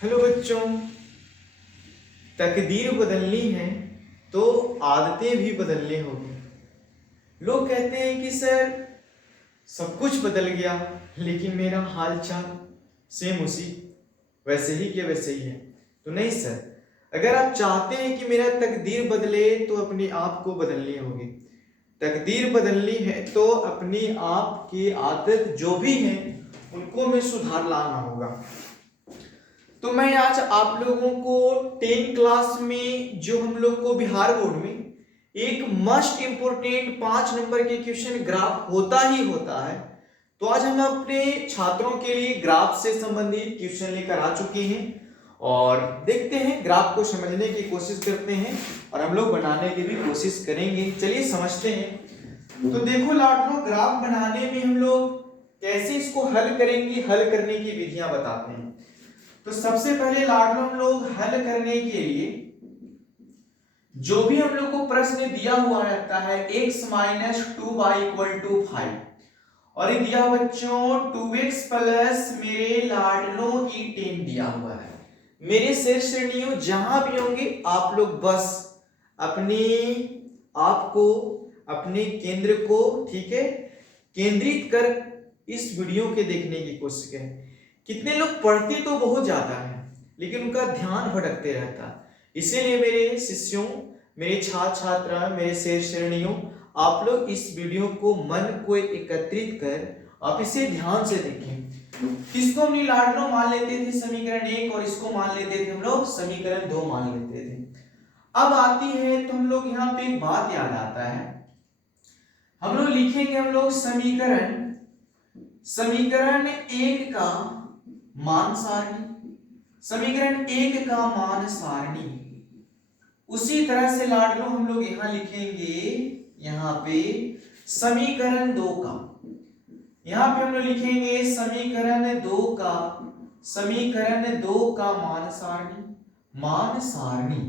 Hello बच्चों, तकदीर बदलनी है तो आदतें भी बदलनी होगी। लोग कहते हैं कि सर सब कुछ बदल गया लेकिन मेरा हाल चाल सेम उसी वैसे ही के वैसे ही है। तो नहीं सर, अगर आप चाहते हैं कि मेरा तकदीर बदले तो अपने आप को बदलनी होगी। तकदीर बदलनी है तो अपनी आप की आदत जो भी है उनको में सुधार लाना होगा। तो मैं आज आप लोगों को 10 क्लास में जो हम लोग को बिहार बोर्ड में एक मस्ट इंपोर्टेंट 5 नंबर के क्वेश्चन ग्राफ होता ही होता है, तो आज हम अपने छात्रों के लिए ग्राफ से संबंधित क्वेश्चन लेकर आ चुके हैं और देखते हैं, ग्राफ को समझने की कोशिश करते हैं और हम लोग बनाने की भी कोशिश करेंगे। चलिए समझते हैं। तो देखो लाडलो, ग्राफ बनाने में हम लोग कैसे इसको हल करेंगे, हल करने की विधियां बताते हैं। तो सबसे पहले लाडलो हम लोग हल करने के लिए जो भी हम लोग को प्रश्न दिया हुआ रहता है x minus 2y equal to 5 और ये दिया बच्चों 2x प्लस मेरे लाडलो e10 दिया हुआ है। मेरे शेर श्रेणियों जहां भी होंगे आप लोग बस अपनी आपको अपने केंद्र को ठीक है केंद्रित कर इस वीडियो के देखने की कोशिश करें। कितने लोग पढ़ते तो बहुत ज्यादा है लेकिन उनका ध्यान भटकते रहता, इसीलिए मेरे शिष्यों, मेरे छात्र छात्रा, मेरे शेर श्रेणियों, आप लोग इस वीडियो को मन को एकत्रित कर आप इसे ध्यान से देखें। किसको हम लाडलो मान लेते थे समीकरण 1 और इसको मान लेते थे हम लोग समीकरण 2 मान लेते थे। अब आती है तो हम लोग यहाँ पे एक बात याद आता है, हम लोग लिखेंगे हम लोग समीकरण 1 का मान सारणी, समीकरण 1 का मान सारणी। उसी तरह से लाडलो हम लोग यहां लिखेंगे यहां पे समीकरण 2 का, यहां पे हम लोग लिखेंगे समीकरण 2 का मान सारणी, मान सारणी।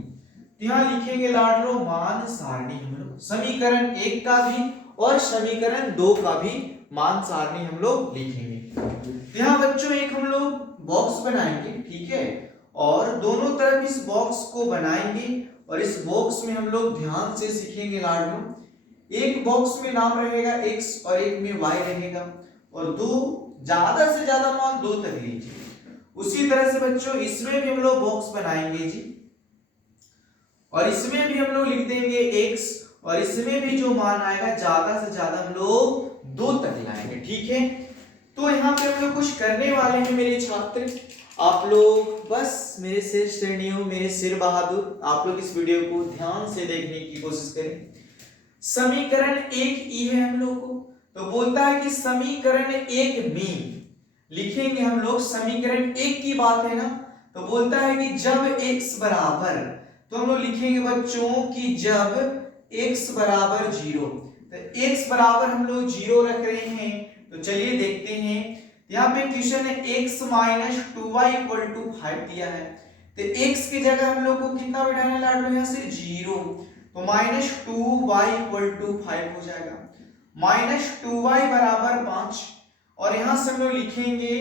यहां लिखेंगे लाडलो मान सारणी हम लोग समीकरण 1 का भी और समीकरण 2 का भी मान सारणी हम लोग लिखेंगे। यहाँ बच्चों एक हम लोग बॉक्स बनाएंगे, ठीक है, और दोनों तरफ इस बॉक्स को बनाएंगे और इस बॉक्स में हम लोग ध्यान से सीखेंगे लाडलो। एक बॉक्स में नाम रहेगा x और एक में y रहेगा और दो ज्यादा से ज्यादा मान 2 तक लीजिए। उसी तरह से बच्चों इसमें भी हम लोग बॉक्स बनाएंगे जी और इसमें भी हम लोग लिख देंगे x और इसमें भी जो मान आएगा ज्यादा से ज्यादा हम लोग 2 तक लाएंगे, ठीक है। तो यहाँ पे हम लोग कुछ करने वाले हैं मेरे छात्र, आप लोग बस मेरे सिर श्रेणियों, मेरे सिर बहादुर, आप लोग इस वीडियो को ध्यान से देखने की कोशिश करें। समीकरण 1 ई है हम लोग को, तो बोलता है कि समीकरण 1 में लिखेंगे हम लोग, समीकरण 1 की बात है ना, तो बोलता है कि जब x बराबर, तो हम लोग लिखेंगे बच्चों कि जब x बराबर 0, तो x बराबर हम लोग 0 रख रहे हैं। तो चलिए देखते हैं, यहाँ पे क्वेश्चन है x minus 2y equal to 5 दिया है, तो x की जगह हम लोग को कितना बिठाना है लाडलो, यहाँ से 0, तो माइनस 2y इक्वल टू 5 हो जाएगा, माइनस 2y बराबर 5 और यहाँ से हम लोग लिखेंगे,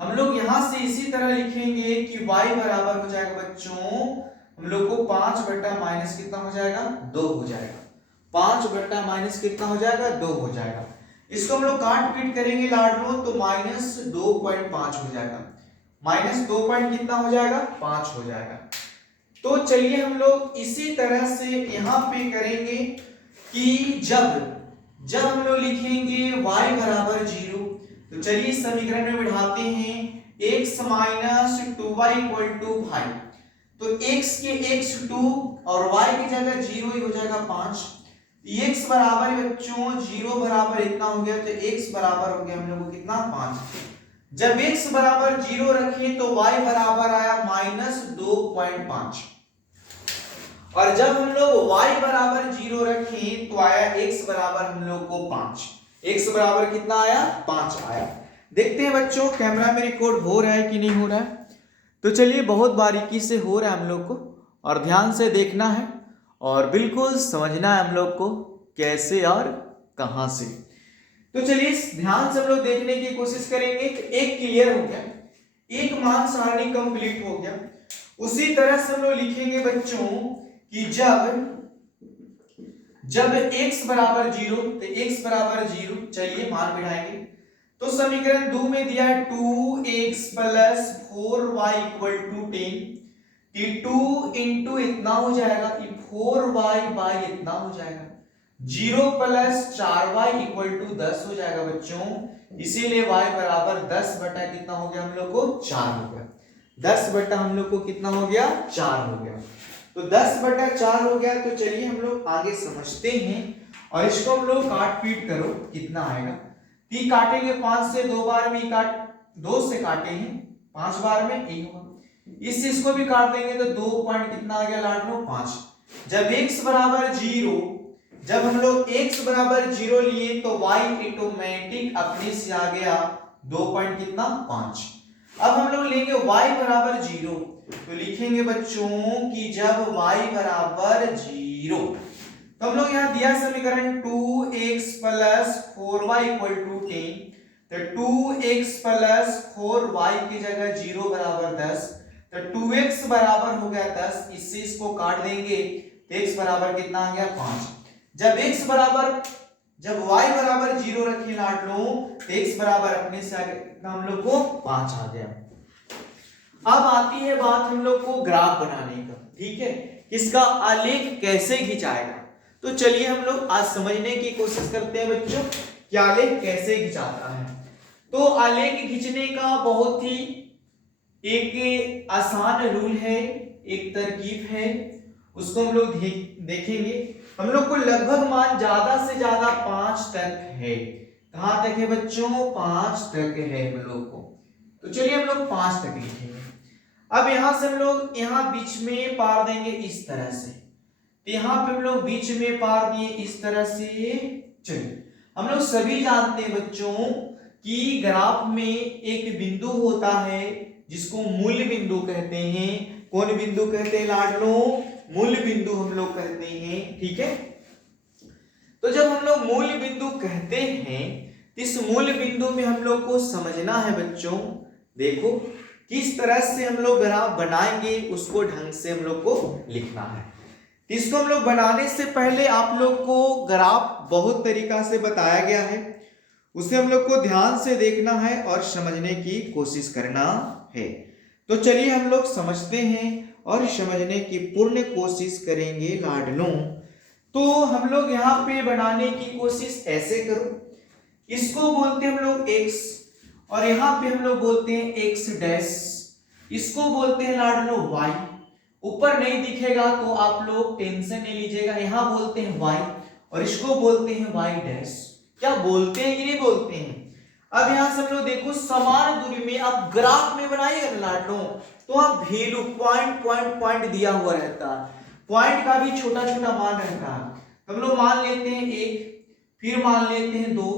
हम लोग यहाँ से इसी तरह लिखेंगे कि y बराबर हो जाएगा बच्चों हम लोग को 5 बट्टा माइनस कितना हो जाएगा, 2 हो जाएगा, 5 बट्टा माइनस कितना हो जाएगा, 2 हो जाएगा। इसको हम लोग काट पीट करेंगे लाडलो तो माइनस 2.5 हो जाएगा, माइनस 2 पॉइंट कितना हो जाएगा, 5 हो जाएगा। तो चलिए हम लोग इसी तरह से यहाँ पे करेंगे कि जब हम लोग लिखेंगे y बराबर 0, तो चलिए समीकरण में बिठाते हैं x minus 2y equal to 5, तो x के x 2 और y की जगह 0 ही हो जाएगा 5, x बराबर बच्चों 0 बराबर इतना हो गया, तो x बराबर हो गया हम लोग को कितना, 5। जब x बराबर 0 रखें तो y बराबर आया माइनस 2.5 और जब हम लोग y बराबर 0 रखें तो आया x बराबर हम लोग को 5, x बराबर कितना आया, 5 आया। देखते हैं बच्चों कैमरा में रिकॉर्ड हो रहा है कि नहीं हो रहा है, तो चलिए बहुत बारीकी से हो रहा है हम लोग को और ध्यान से देखना है और बिल्कुल समझना है हम लोग को कैसे और कहां से। तो चलिए ध्यान से हम लोग देखने की कोशिश करेंगे। एक क्लियर हो गया, एक मान सारणी कंप्लीट हो गया। उसी तरह से हम लोग लिखेंगे बच्चों कि जब x बराबर 0, तो x बराबर 0, चलिए मान बिठाएंगे। तो समीकरण 2 में दिया है 2x plus 4y equal to 10, कि 2 इंटू इतना हो जाएगा कि 4y बाई इतना हो जाएगा, 0 प्लस 4y इक्वल टू 10 हो जाएगा बच्चों। इसीलिए y बराबर 10 बटा कितना हो गया हम लोग को 4 हो गया। 10 बटा हम लोग को कितना हो गया 4 हो गया। तो 10 बटा 4 हो गया। तो चलिए हम लोग आगे समझते हैं और इसको हम लोग काट पीट करो कितना आएगा। 3 काटेंगे 5 से 2 बार में, काट 2 से काटे हैं 5 बार में 1 होगा। इस चीज को भी काट देंगे तो 2 पॉइंट कितना आ गया लाडलो 5। जब x बराबर 0, जब हम लोग x बराबर 0 लिए तो y ऑटोमेटिक अपने से आ गया 2 पॉइंट कितना 5। अब हम लोग लेंगे y बराबर 0, तो लिखेंगे बच्चों कि जब y बराबर 0, तो हम लोग यहाँ दिया समीकरण 2x plus 4y equal to 10, तो 2x प्लस 4y की जगह 0 बराबर 10, तो 2x बराबर हो गया 10। इससे इसको काट देंगे तो x बराबर कितना आ गया 5। जब y बराबर 0 रखे लाडलो, तो x बराबर अपने से आ गया कितना हम लोग को 5 आ गया। अब आती है बात हम लोग को ग्राफ बनाने का, ठीक है, इसका आलेख कैसे खिंचाएगा। तो चलिए हम लोग आज समझने की कोशिश करते हैं बच्चों कि आलेख कैसे खिंचाता है। तो आलेख खींचने का बहुत ही एक आसान रूल है, एक तरकीब है, उसको हम लोग देखेंगे। हम लोग को लगभग मान ज्यादा से ज्यादा 5 तक है। कहां तक है बच्चों 5 तक है हम लोग को। तो चलिए हम लोग 5 तक लिखेंगे। अब यहां से हम लोग यहाँ बीच में पार देंगे इस तरह से, तो यहाँ पे हम लोग बीच में पार दिए इस तरह से। चलिए हम लोग सभी जानते हैं बच्चों कि ग्राफ में एक बिंदु होता है जिसको मूल बिंदु कहते हैं। कौन बिंदु कहते हैं लाडलो, मूल बिंदु हम लोग कहते हैं, ठीक है। तो जब हम लोग मूल बिंदु कहते हैं, इस मूल बिंदु में हम लोग को समझना है बच्चों, देखो किस तरह से हम लोग ग्राफ बनाएंगे उसको ढंग से हम लोग को लिखना है। इसको हम लोग बनाने से पहले आप लोग को ग्राफ बहुत तरीका से बताया गया है, उसे हम लोग को ध्यान से देखना है और समझने की कोशिश करना है। तो चलिए हम लोग समझते हैं और समझने की पूर्ण कोशिश करेंगे लाडलों। तो हम लोग यहाँ पे बनाने की कोशिश ऐसे करो, इसको बोलते हैं हम लोग x और यहाँ पे हम लोग बोलते हैं x डैश, इसको बोलते हैं लाडलो y। ऊपर नहीं दिखेगा तो आप लोग टेंशन नहीं लीजिएगा, यहाँ बोलते हैं y और इसको बोलते हैं y डैश। क्या बोलते हैं कि नहीं बोलते हैं। अब यहाँ से हम लोग देखो समान दूरी में आप ग्राफ में बनाइएगा लाडलो, तो आप वैल्यू पॉइंट दिया हुआ रहता है, पॉइंट का भी छोटा छोटा मान रहता है। तो हम लोग मान लेते हैं 1, फिर मान लेते हैं 2,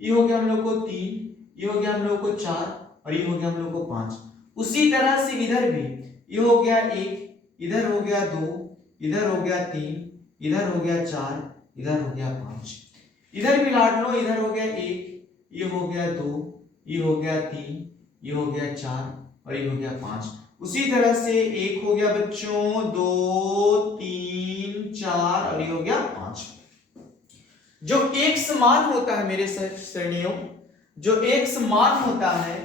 ये हो गया हम लोग को 3, ये हो गया हम लोग को 4 और ये हो गया हम लोग को 5। उसी तरह से इधर भी ये हो गया 1, इधर हो गया 2, इधर हो गया 3, इधर हो गया 4, इधर हो गया 5। इधर भी लाडलो इधर हो गया 1, ये हो गया 2, ये हो गया 3, ये हो गया 4 और ये हो गया 5। उसी तरह से 1 हो गया बच्चों, 2, 3, 4 और ये हो गया 5। जो x मान होता है मेरे श्रेणियों, जो x मान होता है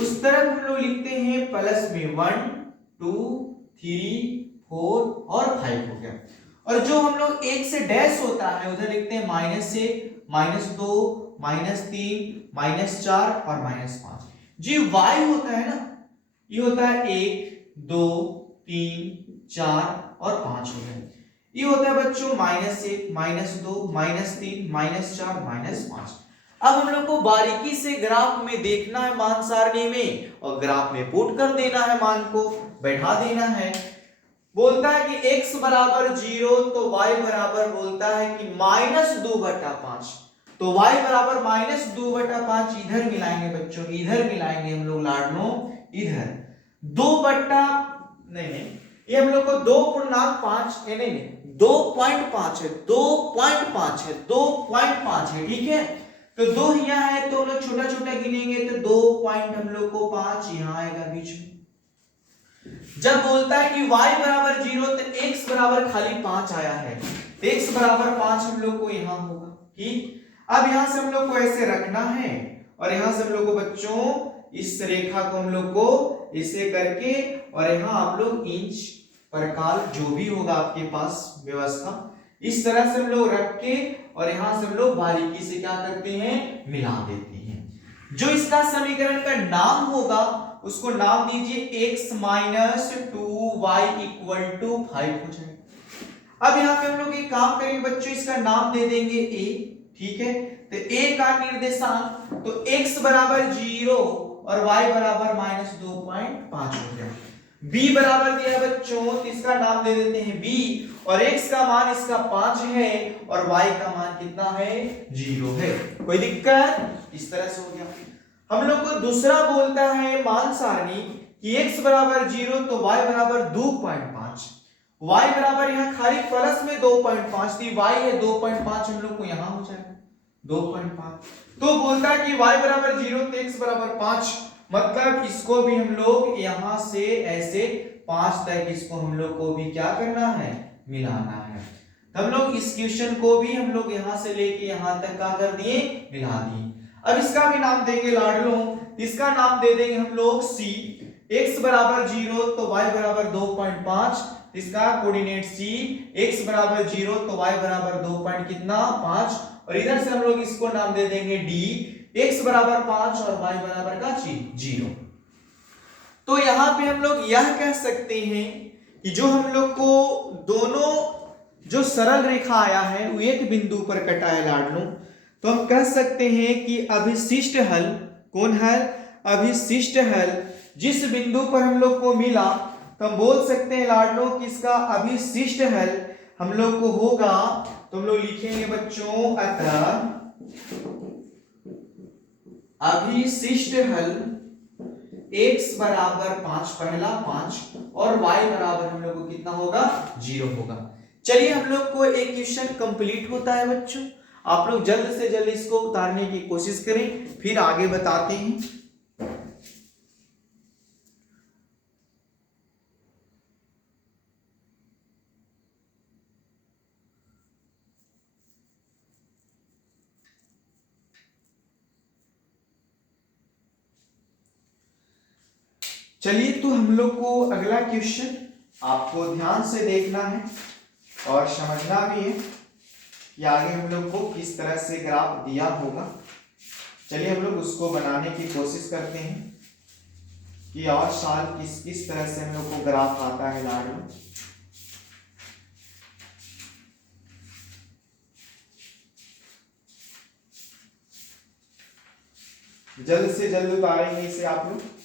उस तरफ हम लोग लिखते हैं प्लस में 1, 2, 3, 4 और 5 हो गया। और जो हम लोग x डैश होता है उधर लिखते हैं -1, -2, -3, -4 और -5। जी y होता है ना, ये होता है 1, 2, 3, 4 और 5 हो गया। ये होता है बच्चों -1, -2, -3, -4, -5। अब हम लोग को बारीकी से ग्राफ में देखना है मान सारणी में और ग्राफ में पुट कर देना है, मान को बैठा देना है। बोलता है कि x बराबर 0 तो y बराबर बोलता है कि -2/5, तो y बराबर -2/5 इधर मिलाएंगे बच्चों, इधर मिलाएंगे हम लोग लाडलो, इधर 2 नहीं ये हम लोग को 2.5 नहीं 2.5 है, 2.5 है, 2.5 है, ठीक है। तो 2 यहाँ है तो हम लोग छोटा छोटा गिनेंगे तो 2 पॉइंट हम लोग को 5 यहाँ आएगा बीच में। जब बोलता है कि y बराबर 0 तो x बराबर खाली 5 आया है, तो x बराबर 5 हम लोग को यहाँ होगा। ठीक, अब यहाँ से हम लोग को ऐसे रखना है और यहाँ से हम लोग को बच्चों इस रेखा को हम लोग को इसे करके और यहाँ आप लोग इंच प्रकार जो भी होगा आपके पास व्यवस्था इस तरह से हम लोग रख के और यहाँ से हम लोग बारीकी से क्या करते हैं, मिला देते हैं। जो इसका समीकरण का नाम होगा उसको नाम दीजिए x minus 2y equal to 5 हो जाएगा। अब यहाँ पे हम लोग एक काम करेंगे बच्चों, इसका नाम दे देंगे a। ठीक है, तो a का निर्देशांक तो x बराबर 0 और y बराबर माइनस 2.5 हो गया। b बराबर दिया है बच्चों तो इसका नाम दे देते हैं b और x का मान इसका 5 है और y का मान कितना है, 0 है। कोई दिक्कत? इस तरह से हो गया। हम लोग को दूसरा बोलता है मान सारणी कि x बराबर 0 तो y बराबर 2.5, y बराबर यहाँ खाली प्लस में 2.5 थी, y है 2.5 हम लोग को यहाँ हो जाएगा 2.5। तो बोलता है कि y बराबर 0 तो x बराबर 5, मतलब इसको भी हम लोग यहाँ से ऐसे 5 तक इसको हम लोग को भी क्या करना है, मिलाना है। तो हम लोग इस क्वेश्चन को भी हम लोग यहाँ से लेके यहाँ तक क्या कर दिए, मिला दिए। अब इसका भी नाम देंगे लाडलों, इसका नाम दे देंगे हम लोग c। x बराबर 0 तो y बराबर 2.5, इसका कोऑर्डिनेट c, x बराबर 0 तो y बराबर 2 पॉइंट कितना 5 और इधर से हम लोग इसको नाम दे देंगे d, x बराबर 5 और y बराबर का 0। तो यहाँ पे हम लोग यह कह सकते हैं कि जो हम लोग को दोनों जो सरल रेखा आया है वो एक बिंदु पर कटा है लाडलों, तो हम कह सकते हैं कि अभिशिष्ट हल कौन है, अभिशिष्ट हल जिस बिंदु पर हम लोग को मिला तो हम बोल सकते हैं लाडलों कि इसका अभिशिष्ट हल हम लोग को होगा। तो हम लोग लिखेंगे बच्चों अतः अभिशिष्ट हल x बराबर 5 पहला 5 और y बराबर हम लोग को कितना होगा, 0 होगा। चलिए हम लोग को एक क्वेश्चन कंप्लीट होता है बच्चों, आप लोग जल्द से जल्द इसको उतारने की कोशिश करें फिर आगे बताते हैं। चलिए तो हम लोग को अगला क्वेश्चन आपको ध्यान से देखना है और समझना भी है कि आगे हम लोग को किस तरह से ग्राफ दिया होगा। चलिए हम लोग उसको बनाने की कोशिश करते हैं कि और साल किस तरह से हम लोग को ग्राफ आता है लाडलो। जल्द से जल्द उतारेंगे इसे आप लोग।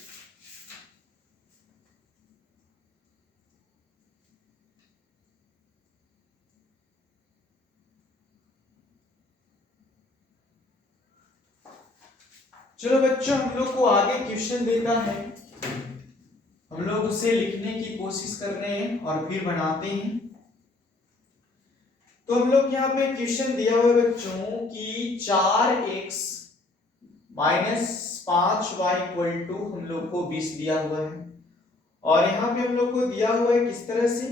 चलो बच्चों हम लोग को आगे क्वेश्चन देता है, हम लोग उसे लिखने की कोशिश कर रहे हैं और फिर बनाते हैं। तो हम लोग यहाँ पे क्वेश्चन दिया हुआ है बच्चों कि 4x minus 5y equal to हम लोग को 20 दिया हुआ है और यहाँ पे हम लोग को दिया हुआ है किस तरह से,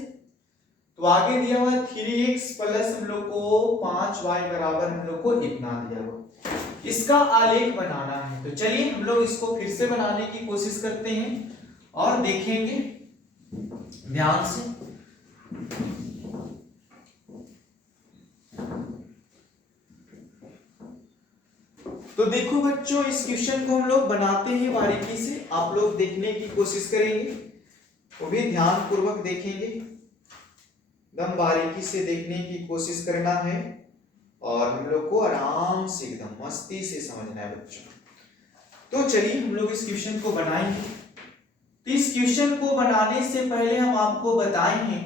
तो आगे दिया हुआ है 3x प्लस हम लोग को 5y बराबर हम लोग को इतना दिया हुआ, इसका आलेख बनाना है। तो चलिए हम लोग इसको फिर से बनाने की कोशिश करते हैं और देखेंगे ध्यान से। तो देखो बच्चों इस क्वेश्चन को हम लोग बनाते हैं बारीकी से, आप लोग देखने की कोशिश करेंगे, वो भी ध्यान पूर्वक देखेंगे, एकदम बारीकी से देखने की कोशिश करना है और हम लोग को आराम से एकदम मस्ती से समझना है बच्चों। तो चलिए हम लोग इस क्वेश्चन को बनाएंगे। तो इस क्वेश्चन को बनाने से पहले हम आपको बताएंगे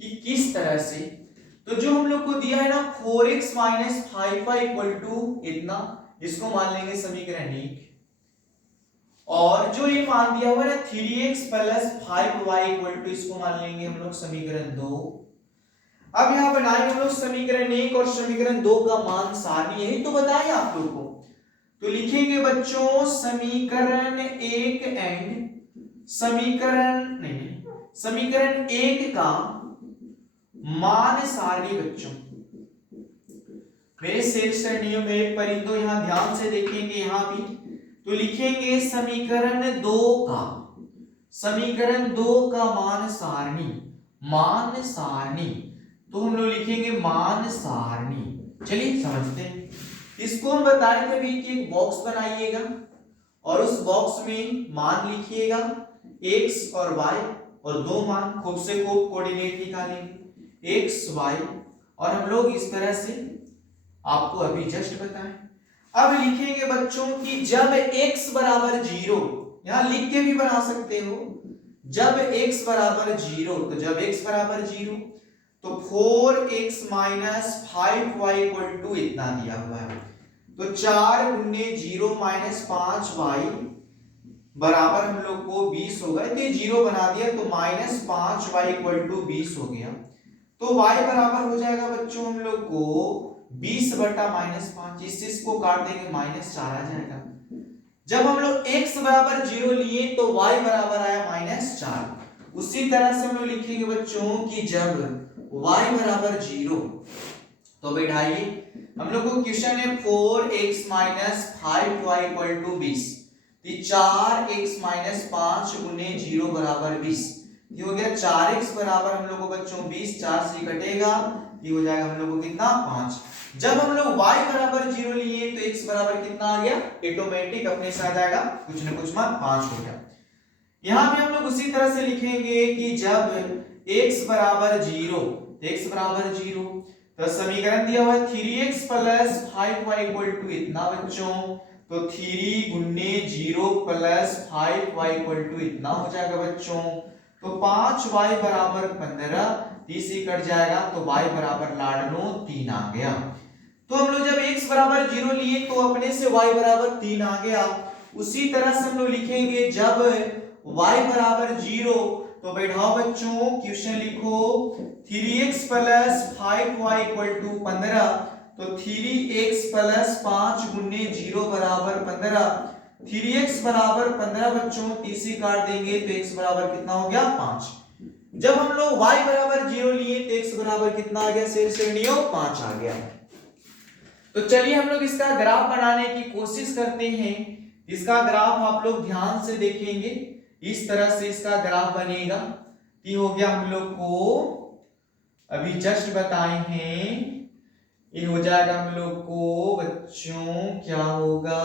कि किस तरह से, तो जो हम लोग को दिया है ना 4x minus 5y equal to इतना, इसको मान लेंगे समीकरण 1 और जो ये मान दिया हुआ है ना 3x plus 5y equal to, इसको मान लेंगे हम लोग समीकरण 2। अब यहां बनाएंगे हम लोग समीकरण 1 और समीकरण 2 का मान सारणी, यही तो बताया आप लोगों को तो लिखेंगे बच्चों समीकरण एक एंड समीकरण एक का मान सारणी बच्चों। मेरे शेष श्रेणियों में परिंदों यहां ध्यान से देखेंगे यहां भी, तो लिखेंगे समीकरण दो का मान सारणी, तो हम लोग लिखेंगे मान सारणी। चलिए समझते हैं। इसको हम बताए थे भी कि एक बॉक्स बनाइएगा और उस बॉक्स में मान लिखिएगा x और y और दो मान खूब से खूब कोऑर्डिनेट निकालेंगे x y, और हम लोग इस तरह से आपको अभी जस्ट बताएं। अब लिखेंगे बच्चों कि जब x बराबर 0, यहां लिख के भी बना सकते हो, जब x बराबर 0, तो जब x बराबर 0 तो 4x minus 5y equal to इतना दिया हुआ है, तो 4 गुने 0 माइनस 5y बराबर हम लोग को 20 होगा, तो ये 0 बना दिया तो माइनस 5y इक्वल टू 20 हो गया। तो y बराबर हो जाएगा बच्चों हम लोग को 20 बटा माइनस 5, इस को काट देंगे माइनस 4 आ जाएगा। जब हम लोग x बराबर 0 लिए तो y बराबर आया माइनस 4। उसी तरह से हम लोग लिखेंगे बच्चों कि जब y बराबर 0, तो बैठाइए हम लोग को क्वेश्चन है 4x minus 5y equal to 20, तो 4x माइनस 5 गुने 0 बराबर 20, ये हो गया 4x बराबर हम लोग को बच्चों 20, 4 से कटेगा, ये हो जाएगा हम लोग को कितना 5। जब हम लोग y बराबर 0 लिए तो x बराबर कितना आ गया, ऑटोमेटिक अपने से आ जाएगा कुछ न कुछ मान 5 हो गया। यहां भी हम लोग उसी तरह से लिखेंगे कि जब x बराबर 0, तो समीकरण दिया हुआ है 3x plus 5y equal to इतना बच्चों, तो 3 गुने 0 प्लस 5y इक्वल टू इतना हो जाएगा बच्चों, तो 5y बराबर 15, 30 ही कट जाएगा तो y बराबर लाडलो 3 आ गया। तो हम लोग जब x बराबर 0 लिए तो अपने से y बराबर 3 आ गया। उसी तरह से हम लोग लिखेंगे जब y बराबर 0, तो बैठाओ बच्चों क्वेश्चन लिखो 3x plus 5y equal to 15, तो 3x प्लस 5 गुने 0 बराबर 15, 3x बराबर 15 बच्चों, 30 काट देंगे तो x बराबर कितना हो गया 5। जब हम लोग y बराबर 0 लिए तो x बराबर कितना आ गया शेष श्रेणियों 5 आ गया। तो चलिए हम लोग इसका ग्राफ बनाने की कोशिश करते हैं। इसका ग्राफ आप लोग ध्यान से देखेंगे, इस तरह से इसका ग्राफ बनेगा। ये हो गया हम लोग को अभी जस्ट बताए हैं, ये हो जाएगा हम लोग को बच्चों क्या होगा,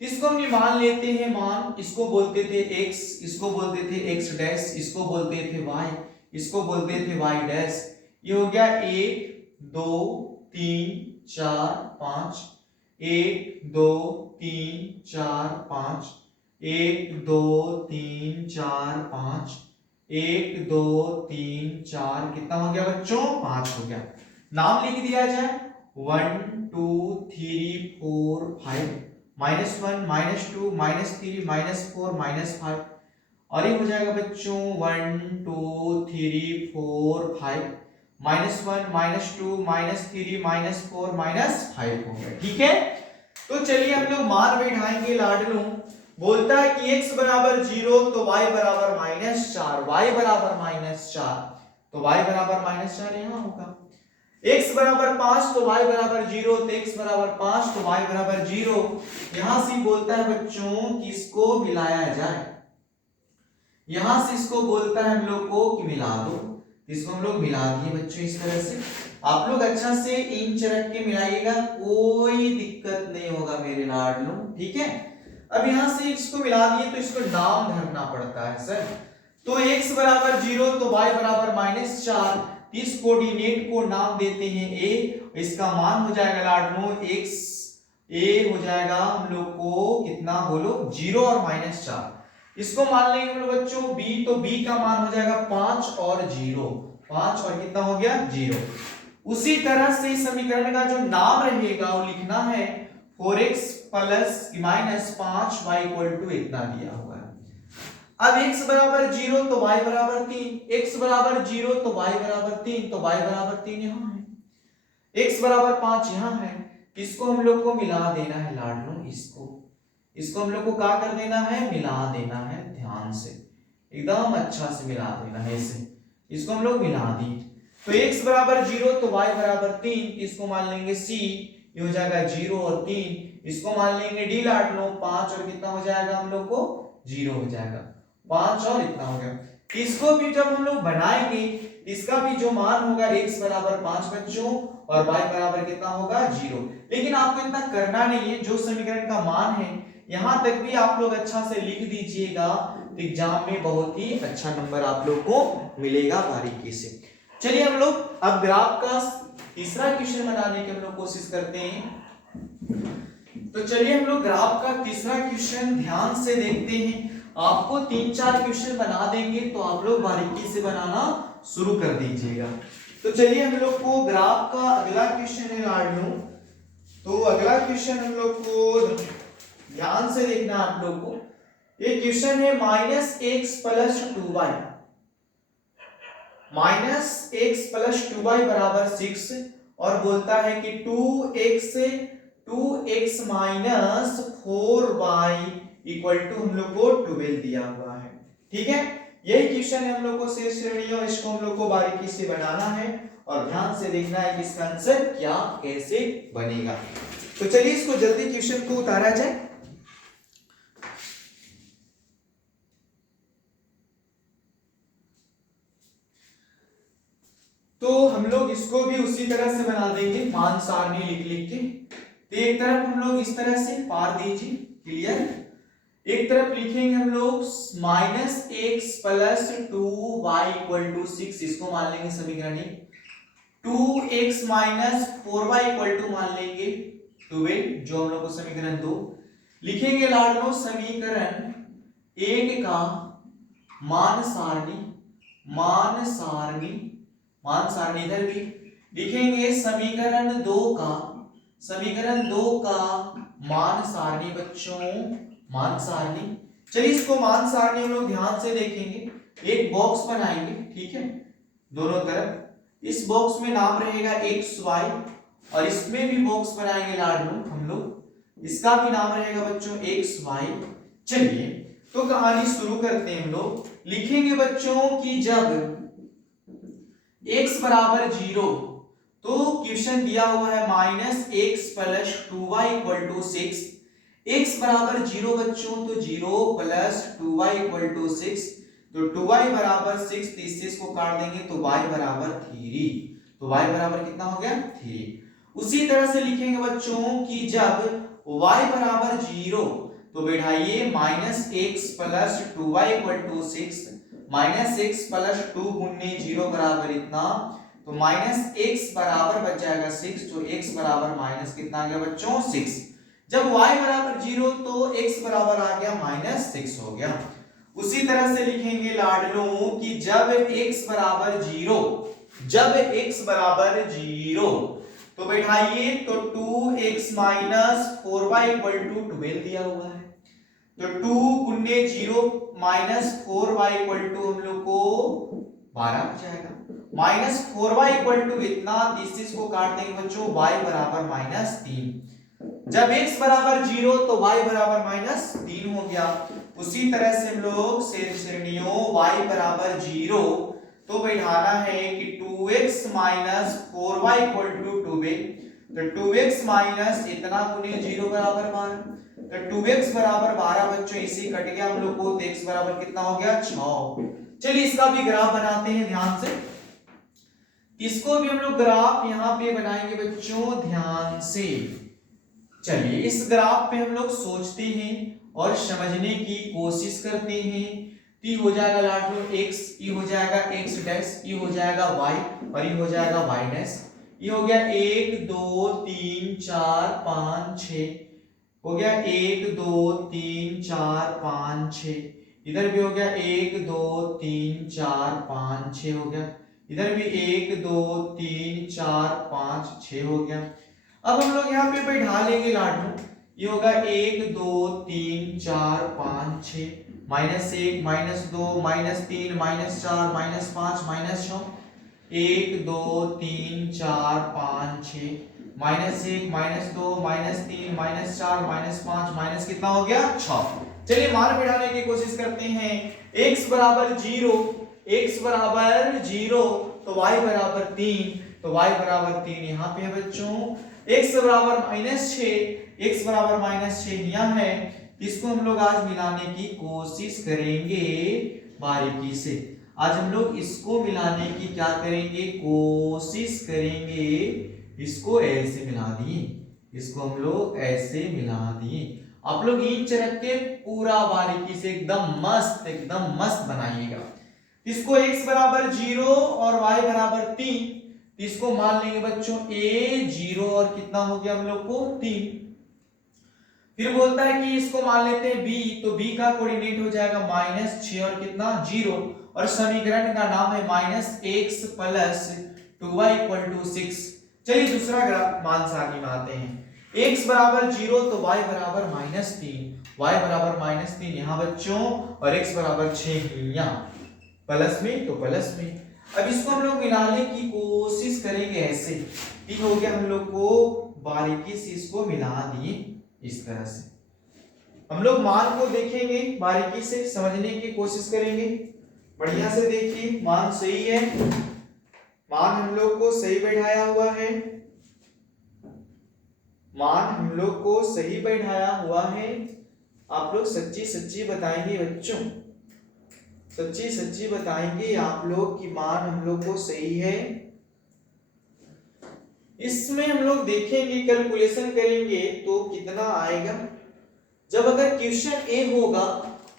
इसको हम मान लेते हैं मान, इसको बोलते थे x, इसको बोलते थे x डैश, इसको बोलते थे y, इसको बोलते थे y डैश। ये हो गया 1 2 3 4 5, 1 2 3 4 5, 1 2 3 4 5, 1 2 3 4, कितना हो गया बच्चों 5 हो गया। नाम लिख दिया जाए 1 2 3 4 5, -1 -2 -3 -4 -5, और ये हो जाएगा बच्चों 1 2 3 4 5, -1 -2 -3 -4 -5 हो गया। ठीक है, तो चलिए हम लोग मान बैठाएंगे लाडलू। बोलता है कि x बराबर 0 तो y बराबर -4, y बराबर -4, तो y बराबर -4 यहां होगा। x बराबर 5 तो y बराबर 0, तो x बराबर 5 तो y बराबर 0। यहां से बोलता है बच्चों कि इसको मिलाया जाए, यहां से इसको बोलता है हम लोग को कि मिला दो, इसको हम लोग मिला दिए बच्चों इस तरह से। आप लोग अच्छा से इंच रख के मिलाइएगा, कोई दिक्कत नहीं होगा मेरे लाडलो, ठीक है। अब यहां से इसको मिला दिए तो इसको नाम धरना पड़ता है सर, तो x बराबर 0 तो y बराबर -4, इस कोऑर्डिनेट को नाम देते हैं a, इसका मान हो जाएगा लाडलो x, a हो जाएगा हम लोग को कितना बोलो 0 और -4। इसको मान लेंगे हम लोग बच्चों b, तो b का मान हो जाएगा 5 और 0, 5 और कितना हो गया 0। उसी तरह से समीकरण का जो नाम रहेगा वो लिखना है 4x plus -5y equal to इतना दिया हुआ है। अब x बराबर 0 तो y बराबर 3, x बराबर 0 तो y बराबर 3, तो y बराबर 3 यहां है, x बराबर 5 यहां है, किसको हम लोग को मिला देना है लाडलो, इसको हम लोग को क्या कर देना है, मिला देना है, ध्यान से एकदम अच्छा से मिला देना है इसे, इसको हम लोग मिला दिए। तो x बराबर 0 तो y बराबर 3, इसको मान लेंगे c, ये हो जाएगा 0 और 3, इसको मान लेंगे d लाडलो 5 और कितना हो जाएगा हम लोग को 0 हो जाएगा 5 और इतना हो गया। इसको भी जब हम लोग बनाएंगे इसका भी जो मान होगा x बराबर 5 बच्चों और y बराबर कितना होगा 0। लेकिन आपको इतना करना नहीं है, जो समीकरण का मान है यहां तक भी आप लोग अच्छा से लिख दीजिएगा तो एग्जाम में बहुत ही अच्छा नंबर आप लोग को मिलेगा बारीकी से। चलिए हम लोग अब ग्राफ का तीसरा क्वेश्चन बनाने की हम लोग कोशिश करते हैं। तो चलिए हम लोग ग्राफ का तीसरा क्वेश्चन ध्यान से देखते हैं। आपको 3-4 क्वेश्चन बना देंगे तो आप लोग बारीकी से बनाना शुरू कर दीजिएगा। तो चलिए हम लोग को ग्राफ का अगला क्वेश्चन है लाडलो। तो अगला क्वेश्चन हम लोग को ध्यान से देखना आप लोग को। ये क्वेश्चन है -x + 2y, -x + 2y बराबर 6 और बोलता है कि 2x - 4y = हम लोग को 12 दिया हुआ है। ठीक है, यही क्वेश्चन है हम लोग को शेष श्रेणियों, इसको हम लोग को बारीकी से बनाना है और ध्यान से देखना है कि इसका आंसर क्या कैसे बनेगा। तो चलिए इसको जल्दी क्वेश्चन को उतारा जाए। तो हम लोग इसको भी उसी तरह से बना देंगे, मान सारणी लिख के। तो एक तरफ हम लोग इस तरह से पार दीजिए, क्लियर। एक तरफ लिखेंगे हम लोग -x + 2y = 6, इसको मान लेंगे समीकरण 1। 2x - 4y = मान लेंगे 12, जो हम लोग को समीकरण 2 लिखेंगे लाडलो। समीकरण 1 का मान सारणी इधर भी लिखेंगे। समीकरण 2 का मान सारणी बच्चों, मान सारणी। चलिए इसको मान सारणी हम लोग ध्यान से देखेंगे। एक बॉक्स बनाएंगे, ठीक है, दोनों तरफ। इस बॉक्स में नाम रहेगा x y और इसमें भी बॉक्स बनाएंगे लाडलो हम लोग, इसका भी नाम रहेगा बच्चों x y। चलिए तो कहानी शुरू करते हैं हम लोग। लिखेंगे बच्चों कि जब x बराबर 0, तो क्वेश्चन दिया हुआ है -x + 2y = 6। x बराबर 0 बच्चों, तो 0 + 2y = 6, तो 2y बराबर 6, 30 को काट देंगे तो y बराबर 3, तो y बराबर कितना हो गया 3। उसी तरह से लिखेंगे बच्चों कि जब y बराबर 0, तो बैठाइए -x + 2y = 6, -x + 2 × 0 बराबर इतना, तो -x बराबर बच जाएगा 6, तो x बराबर माइनस कितना आ गया बच्चों 6। जब y बराबर 0, तो x बराबर आ गया -6 हो गया। उसी तरह से लिखेंगे लाडलो कि जब x बराबर 0, तो बैठाइए तो 2x - 4y = 12 दिया हुआ है, तो 2 × 0 - 4y = हम लोग को 12 हो जाएगा। -4y = इतना, 30 को काट देंगे बच्चों, y बराबर -3। जब x बराबर 0, तो y बराबर -3 हो गया। उसी तरह से हम लोग शेष श्रेणियों y बराबर 0, तो बैठाना है कि 2x - 4y = 12, तो 2x माइनस इतना गुने 0 बराबर 12, तो 2x बराबर 12 बच्चों, इसी कट गया हम लोग को, तो x बराबर कितना हो गया 6। चलिए इसका भी ग्राफ बनाते हैं ध्यान से। इसको भी हम लोग ग्राफ यहाँ पे बनाएंगे बच्चों ध्यान से। चलिए इस ग्राफ पे हम लोग सोचते हैं और समझने की कोशिश करते हैं। ये हो जाएगा लाडलो x, ये हो जाएगा x डैश, ये हो जाएगा y और ये हो जाएगा y डैश। ये हो गया 1 2 3 4 5 6, हो गया 1 2 3 4 5 6। इधर भी हो गया 1 2 3 4 5 6 हो गया, इधर भी 1 2 3 4 5 6 हो गया। अब हम लोग यहाँ पे बैठा लेंगे लाडलो, ये होगा 1 2 3 4 5 6, -1 -2 -3 -4 -5 -6, 1 2 3 4 5 6, -1 -2 -3 -4 -5 माइनस कितना हो गया 6। चलिए मान बढ़ाने की कोशिश करते हैं। x बराबर 0, x बराबर 0 तो y बराबर 3, तो y बराबर 3 यहाँ पे है बच्चों। x बराबर -6, x बराबर -6 यहाँ है। इसको हम लोग आज मिलाने की कोशिश करेंगे बारीकी से। आज हम लोग इसको मिलाने की क्या करेंगे, कोशिश करेंगे। इसको ऐसे मिला दिए, इसको हम लोग ऐसे मिला दिए। आप लोग इंच रख के पूरा बारीकी से एकदम मस्त बनाइएगा। इसको x बराबर 0 और y बराबर 3, इसको मान लेंगे बच्चों a 0 और कितना हो गया हम लोग को 3। फिर बोलता है कि इसको मान लेते हैं b, तो b का कोऑर्डिनेट हो जाएगा -6 और कितना 0, और समीकरण का नाम है -x + 2y = 6। चलिए दूसरा ग्राफ मान सारणी में आते हैं। x बराबर 0 तो y बराबर -3, y बराबर -3 यहाँ बच्चों, और x बराबर 6 यहाँ, प्लस में तो प्लस में। अब इसको हम लोग मिलाने की कोशिश करेंगे ऐसे। ठीक हो गया, हम लोग को बारीकी से इसको मिला दिए इस तरह से। हम लोग मान को देखेंगे बारीकी से, समझने की कोशिश करेंगे। बढ़िया से देखिए, मान सही है, मान हम लोग को सही बैठाया हुआ है, मान हम लोग को सही बैठाया हुआ है। आप लोग सच्ची सच्ची बताएंगे बच्चों, सच्ची सच्ची बताएंगे आप लोग कि मान हम लोग को सही है। इसमें हम लोग देखेंगे, कैलकुलेशन करेंगे तो कितना आएगा। जब अगर क्वेश्चन ए होगा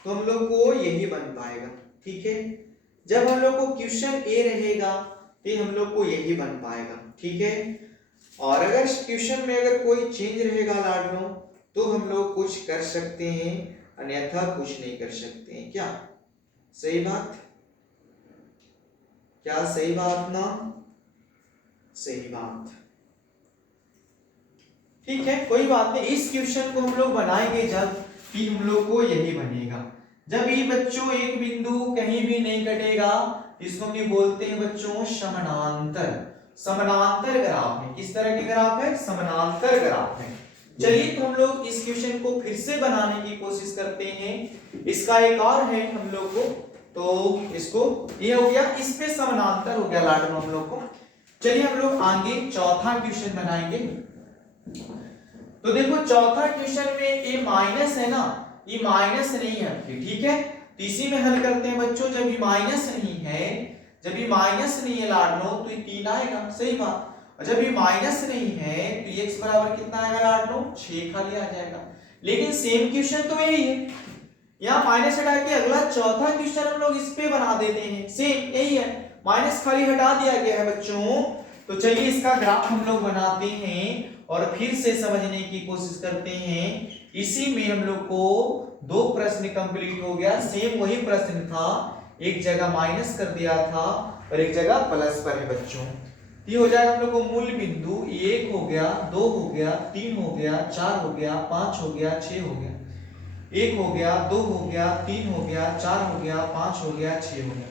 तो हम लोग को यही बन पाएगा, ठीक है। जब हम लोग को क्वेश्चन ए रहेगा तो हम लोग को यही बन पाएगा, ठीक है। और अगर क्वेश्चन में अगर कोई चेंज रहेगा लाडलो, तो हम लोग कुछ कर सकते हैं, अन्यथा कुछ नहीं कर सकते हैं। क्या सही बात, क्या सही बात ना, सही बात, ठीक है, कोई बात नहीं। इस क्वेश्चन को हम लोग बनाएंगे जब कि हम लोग को यही बनेगा। जब ये बच्चों एक बिंदु कहीं भी नहीं कटेगा, इसको हम बोलते हैं बच्चों समानांतर। समानांतर ग्राफ है, किस तरह के ग्राफ है, समानांतर ग्राफ है। चलिए तो हम लोग इस क्वेश्चन को फिर से बनाने की कोशिश करते हैं। इसका एक और है हम लोग को, तो इसको ये हो गया, इस पे समानांतर हो गया लाडलो हम लोग को। चलिए हम लोग आगे चौथा क्वेश्चन बनाएंगे। तो देखो चौथा क्वेश्चन में ये माइनस है ना, ये माइनस नहीं है, ठीक है। तो इसी में हल करते हैं बच्चों। जब ये माइनस नहीं है, जब ये माइनस नहीं है लाडलो, तो ये 3 आएगा, सही बात। और जब ये माइनस नहीं है तो x बराबर कितना आएगा लाडलो, 6 खाली आ जाएगा। लेकिन सेम क्वेश्चन तो यही है, यहाँ माइनस हटा के अगला चौथा क्वेश्चन हम लोग इस पे बना देते हैं, सेम यही है, माइनस खाली हटा दिया गया है बच्चों। तो चलिए इसका ग्राफ हम लोग बनाते हैं और फिर से समझने की कोशिश करते हैं। इसी में हम लोग को 2 प्रश्न कंप्लीट हो गया, सेम वही प्रश्न था, एक जगह माइनस कर दिया था और एक जगह प्लस पर है बच्चों। ये हो जाएगा हम लोग को मूल बिंदु 1 हो गया, 2 हो गया, 3 हो गया, 4 हो गया, 5 हो गया, 6 हो गया। 1 हो गया, 2 हो गया, 3 हो गया, 4 हो गया, 5 हो गया, 6 हो गया।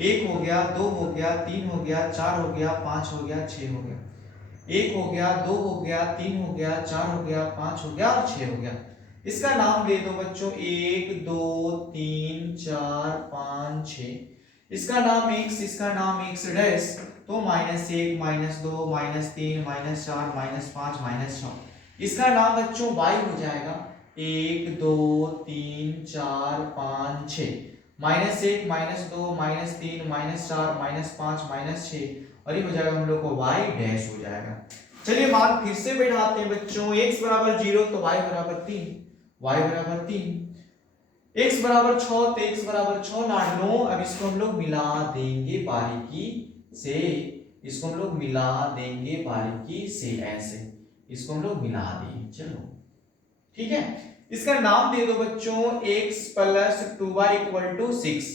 1 हो गया, 2 हो गया, 3 हो गया, 4 हो गया, 5 हो गया, 6 हो गया। 1 हो गया, 2 हो गया, 3 हो गया, 4 हो गया, 5 हो गया और 6 हो गया। इसका नाम दे दो बच्चों 1 2 3 4 5 6। इसका नाम x, इसका नाम x डैश, तो -1 -2 -3 -4 -5 -6। इसका नाम बच्चों y हो जाएगा 1 2 3 4 5 6। -1 -2 -3 -4 -5 -6, और ये हो जाएगा हम लोग को y डैश हो जाएगा। चलिए मान फिर से बैठाते हैं बच्चों। x बराबर 0 तो y बराबर 3, y बराबर 3। x बराबर 6 तो x बराबर 6 लाडलो। अब इसको हम लोग मिला देंगे बारीकी से, इसको हम लोग मिला देंगे बारीकी से, ऐसे इसको हम लोग मिला देंगे। चलो ठीक है, इसका नाम दे दो बच्चों x + 2y = 6।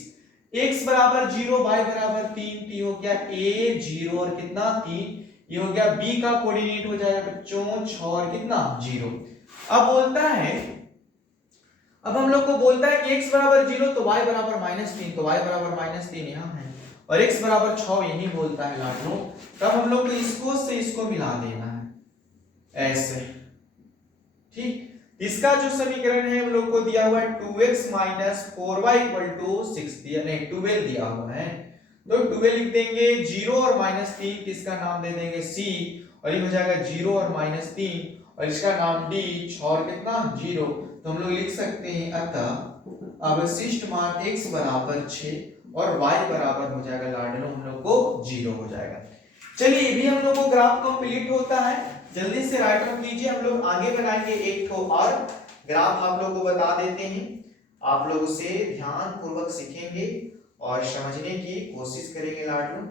x बराबर 0, y बराबर 3, तो हो गया a 0 और कितना 3। ये हो गया b का कोऑर्डिनेट हो जाएगा बच्चों 6 और कितना 0। अब बोलता है, अब हम लोग को बोलता है कि x बराबर 0 तो y बराबर -3, तो y बराबर -3 यहाँ है, और x बराबर 6 यही बोलता है लाडलो। तब हम लोग को इसको से इसको मिला देना है, ऐसे, ठीक। इसका जो समीकरण है हम लोग को दिया हुआ है 2x minus 4y equal to 6 दिया, नहीं 12 दिया हुआ है, तो 12 लिख देंगे, 0 और -3 किसका नाम दे देंगे c, और ये हो जाएगा 0 और -3 और इसका नाम d, और कितना 0, तो हम लोग लिख सकते हैं अतः अवशिष्ट मान x बराबर 6 और y बराबर हो जाएगा लाडलो हम लोग को 0 हो जाएगा। चलिए ये भी हम लोग को ग्राफ कंप्लीट होता है, जल्दी से राइट ऑफ कीजिए, हम लोग आगे बनाएंगे एक ठो और ग्राफ आप लोग को बता देते हैं, आप लोग उसे ध्यान पूर्वक सीखेंगे और समझने की कोशिश करेंगे लाडलो,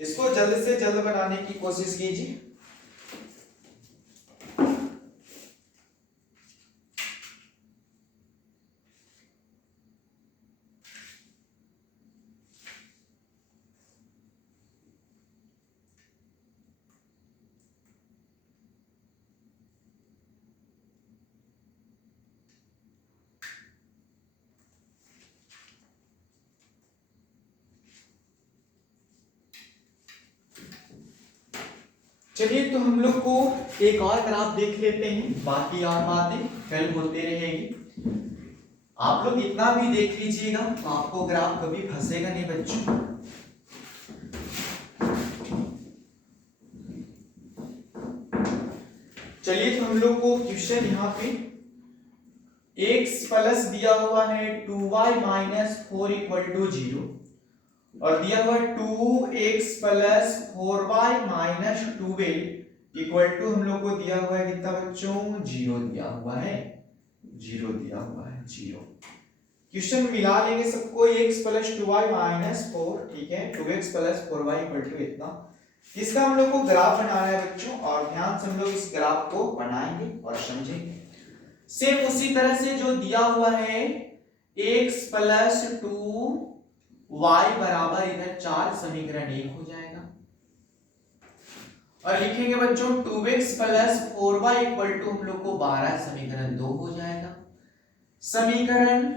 इसको जल्द से जल्द बनाने की कोशिश कीजिए। चलिए तो हम लोग को एक और ग्राफ देख लेते हैं, बाकी और बातें कल होते रहेगी। आप लोग इतना भी देख लीजिएगा तो आपको ग्राफ कभी फंसेगा नहीं बच्चों। चलिए तो हम लोग को क्वेश्चन यहाँ पे x प्लस दिया हुआ है 2y माइनस 4 इक्वल टू 0 और दिया हुआ 2x plus 4y minus 12 equal to हम लोग को दिया हुआ है कितना बच्चों 0 दिया हुआ है, 0 दिया हुआ है 0। क्वेश्चन मिला लेंगे सबको, x प्लस 2y माइनस 4, ठीक है, 2x plus 4y equal to इतना, इसका हम लोग को ग्राफ बनाना है बच्चों, और ध्यान से हम लोग इस ग्राफ को बनाएंगे और समझेंगे। सेम उसी तरह से जो दिया हुआ है x प्लस 2y बराबर इधर 4 समीकरण 1 हो जाएगा, और लिखेंगे बच्चों 2x plus 4y equal to हम लोग को 12 समीकरण 2 हो जाएगा। समीकरण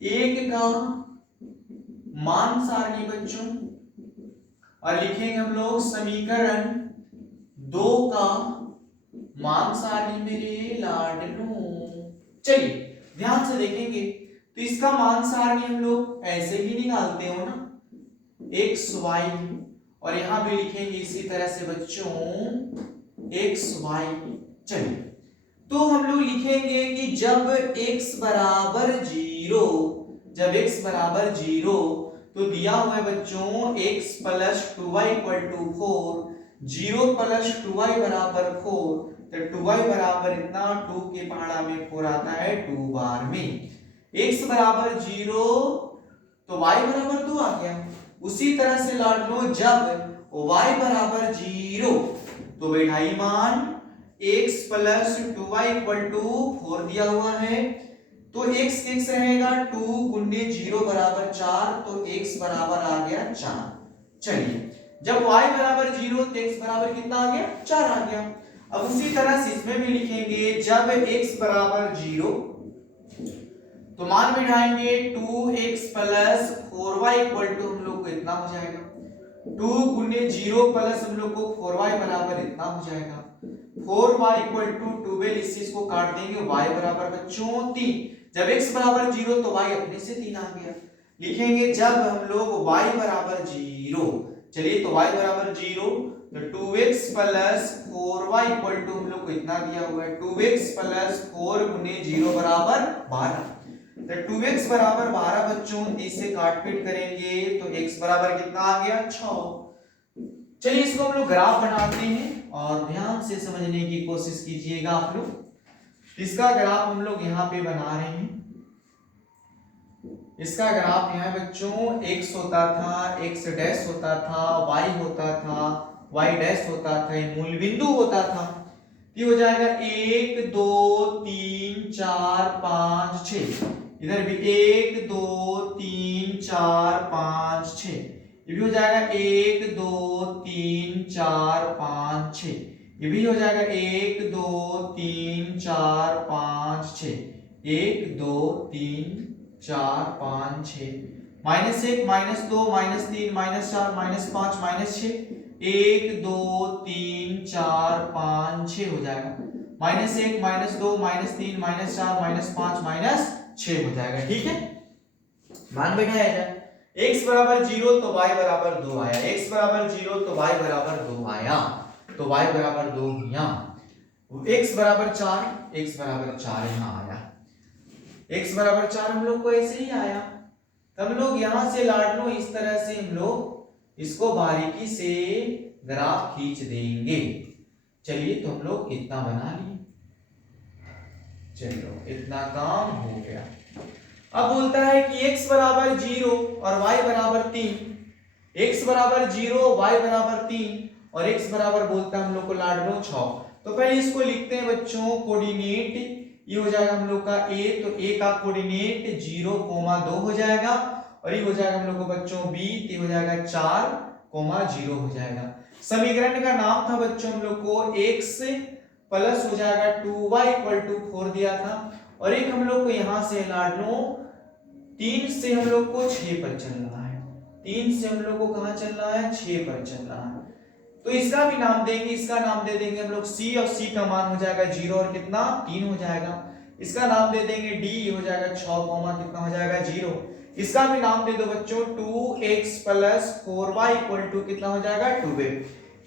1 का मान सारणी बच्चों, और लिखेंगे हम लोग समीकरण 2 का मान सारणी मेरे लाडलू। चलिए ध्यान से देखेंगे तो इसका मान सारणी हम लोग ऐसे भी निकालते हो ना, x y, और यहां भी लिखेंगे इसी तरह से बच्चों x y। चलिए तो हम लोग लिखेंगे कि जब x बराबर 0, जब x बराबर 0 तो दिया हुआ है बच्चों x plus 2y equal to 4, 0 plus 2y बराबर 4, तो 2y बराबर इतना, 2 के पहाड़ा में 4 आता है 2 बार में, x बराबर 0 तो y बराबर 2 आ गया। उसी तरह से लाड लो जब y बराबर 0 तो बैठाई मान x plus 2y equal to 4 दिया हुआ है, तो x x रहेगा 2 गुने 0 बराबर 4, तो x बराबर आ गया 4। चलिए जब y बराबर 0 तो x बराबर कितना आ गया 4 आ गया। अब उसी तरह से इसमें भी लिखेंगे जब x बराबर 0 तो मान बिठाएंगे 2x plus 4y equal to हम लोग को इतना हो जाएगा, 2 गुने 0 प्लस हम लोग को 4y बराबर इतना हो जाएगा, 4y इक्वल टू 12, इस चीज को काट देंगे, y बराबर बच्चों 3, जब x बराबर 0 तो y अपने से 3 आ गया। लिखेंगे जब हम लोग y बराबर 0, चलिए तो y बराबर 0 तो 2x plus 4y equal to हम लोग को इतना दिया हुआ है, 2x प्लस 4 गुने 0 बराबर 12, तो 2x बराबर 12 बच्चों, इससे काट पीट करेंगे तो x बराबर कितना आ गया 6। चलिए इसको हम लोग ग्राफ बनाते हैं और ध्यान से समझने की कोशिश कीजिएगा आप लोग। इसका ग्राफ हम लोग यहाँ पे बना रहे हैं, इसका ग्राफ यहाँ बच्चों x होता था, x डैश होता था, y होता था, y डैश होता था, मूल बिंदु होता था, ये हो जाएगा 1 2 3 4 5 6, इधर भी 1 2 3 4 5 6, ये भी हो जाएगा 1 2 3 4 5 6, ये भी हो जाएगा 1 2 3 4 5 6, 1 2 3 4 5 6, -1 -2 -3 -4 -5 -6, 1 2 3 4 5 6 हो जाएगा। -1 -2 -3 -4 -5 -6 हो जाएगा। ठीक है, मान बैठाया जाए। x बराबर 0 तो y बराबर 2 आया, x बराबर 0 तो y बराबर 2 आया, तो y बराबर 2 यहाँ, x बराबर 4 यहाँ आया, x बराबर 4 हम लोग को ऐसे ही आया। हम लोग यहां से लाड लो, इस तरह से हम लोग इसको बारीकी से ग्राफ खींच देंगे। चलिए तो हम लोग इतना बना लिए, चलो इतना काम हो गया। अब बोलता है कि x बराबर 0 और y बराबर 3, x बराबर 0 y बराबर 3 और x बराबर बोलता है हम लोग को लाड लो 6। तो पहले इसको लिखते हैं बच्चों, कोऑर्डिनेट ये हो जाएगा हम लोग का a, तो a का कोऑर्डिनेट 0,2 हो जाएगा और ये हो जाएगा हम लोग को बच्चों b, ये हो जाएगा 4,0 हो जाएगा। समीकरण का नाम था बच्चों हम लोग को x प्लस हो जाएगा 2y = 4 दिया था और एक हम लोग को यहां से लाड लो 3 से हम लोग को 6 पर चलना है, 3 से हम लोग को कहां चलना है, 6 पर चलना है। तो इसका भी नाम देंगे, इसका नाम दे देंगे हम लोग c और c का मान हो जाएगा 0 और कितना 3 हो जाएगा। इसका नाम दे देंगे d, हो जाएगा 6, कितना हो जाएगा 0। इसका भी नाम दे दो बच्चों 2x + 4y = कितना हो जाएगा 2a।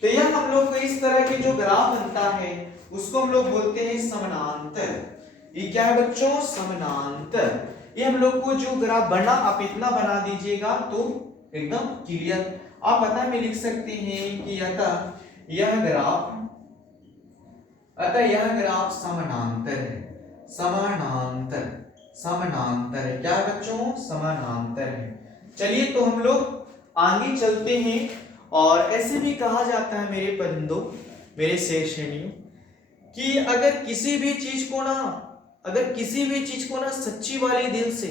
तो यह हम लोग को इस तरह के जो ग्राफ बनता है उसको हम लोग बोलते हैं समानांतर। ये क्या है बच्चों, समानांतर। ये हम लोग को जो ग्राफ बना, आप इतना बना दीजिएगा तो एकदम क्लियर आप पता में लिख सकते हैं कि अतः यह ग्राफ समानांतर है, समानांतर है। क्या है बच्चों, समानांतर है। चलिए तो हम लोग आगे चलते हैं। और ऐसे भी कहा जाता है मेरे बंदों, मेरे शेर श्रेणियों, कि अगर किसी भी चीज को ना सच्ची वाले दिल से,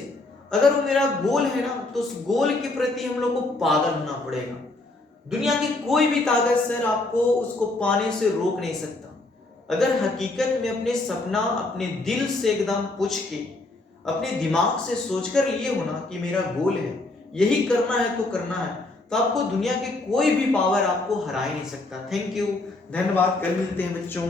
अगर वो मेरा गोल है ना, तो उस गोल के प्रति हम लोग को पागल होना पड़ेगा। दुनिया की कोई भी ताकत सर आपको उसको पाने से रोक नहीं सकता। अगर हकीकत में अपने सपना अपने दिल से एकदम पूछ के, अपने दिमाग से सोचकर लिए हो ना कि मेरा गोल है, यही करना है तो करना है, तो आपको दुनिया के कोई भी पावर आपको हरा ही नहीं सकता। थैंक यू, धन्यवाद। कल मिलते हैं बच्चों।